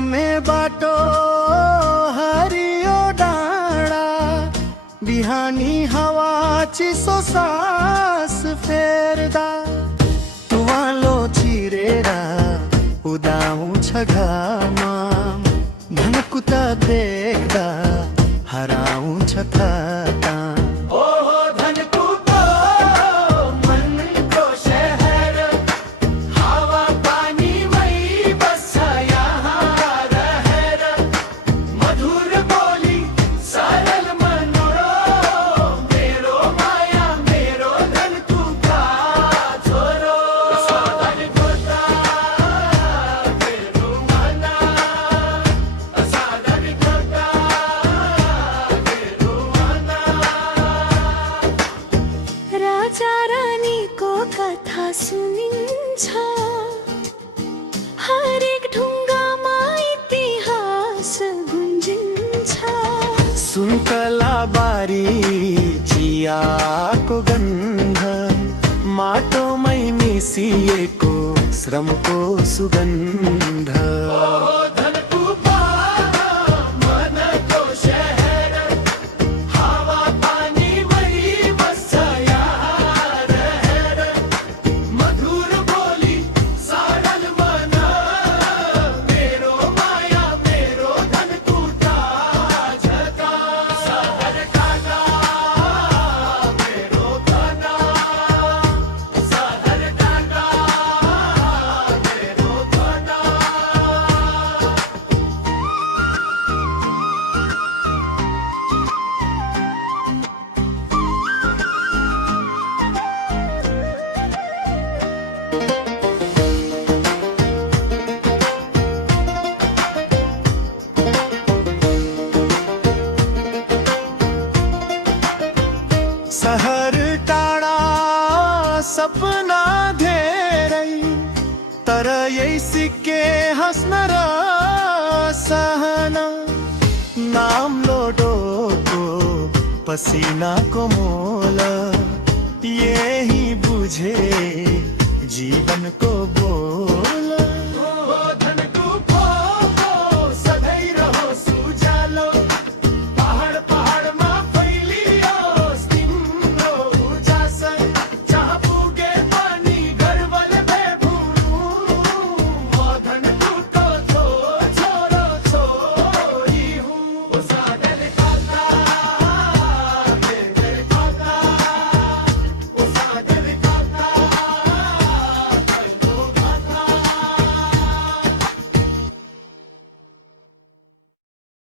में बाटो हरियो डाँडा बिहानी हवा चिसो सास फेर्दा तुवालो चिरेर उदाउँछ घाममा धनकुता देख्दा हराउँछ थकान। कथा सुनिन्छ हरेक ढुङ्गामा इतिहास गुन्जिन्छ। सुन्तला बारी चियाको गन्ध माटोमै मिसिएको श्रमको सुगन्ध। सहर टाढा सपना धेरै तर यही सिक्के हाँस्न र सहन नाम लोडोको पसिनाको मोल यही बुझे जीवनको